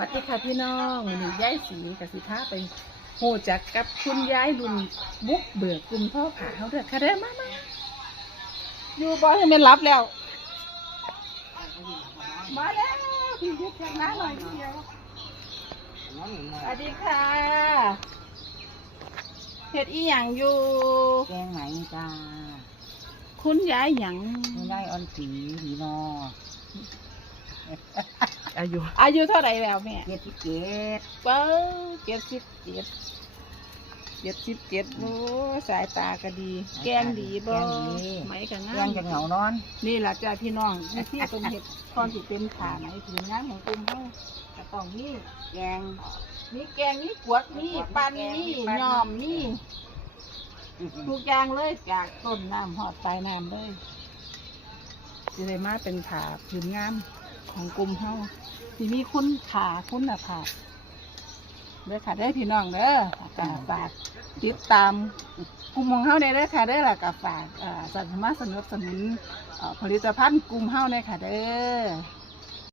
วัสดีค่ะพี่น้องวันนี้ยายสีกับสิพาไปโหจักกับคุณยายรุ่นบุกเบิกกลุ่มพ่อผาเขาเด้อค่ะเด้อมาอยู่บ่ให้มันรับแล้วมาแล้วพี่ยุทธแข่งน้าหน่อยเดียวสวัสดีค่ะเฮ็ดอีหยังอยู่แกงไหนจ้าคุณยายหยัง คุณยายอ่อนสีหีนออายุเท่าไหร่แล้วแม่77เปิ้ล77โอ้สายตาก็ดีแกงดีบ่ไหมกันงาม แกงจะเหงานอน นี่ล่ะจ้าพี่น้องที่เป็นเห็ดตอนที่เป็นขาไหนถึงงานของกลุ่มเฮาก็ต้องมี แกง มีแกงมีกวดมีปันมียอมมีทุกอย่างเลยจากต้นน้ำหอดปลายน้ำเลยสิได้มาเป็นผาพื้นงามของกลุ่มเฮาที่มีคุณขาคุณน่ะค่ะเด้อค่ะได้พี่น้องเด้อฝากติดตามกลุ่มของเฮาได้เด้อค่ะเด้อล่ะก็ฝากสนับสนุนผลิตภัณฑ์กลุ่มเฮาได้ค่ะเด้อ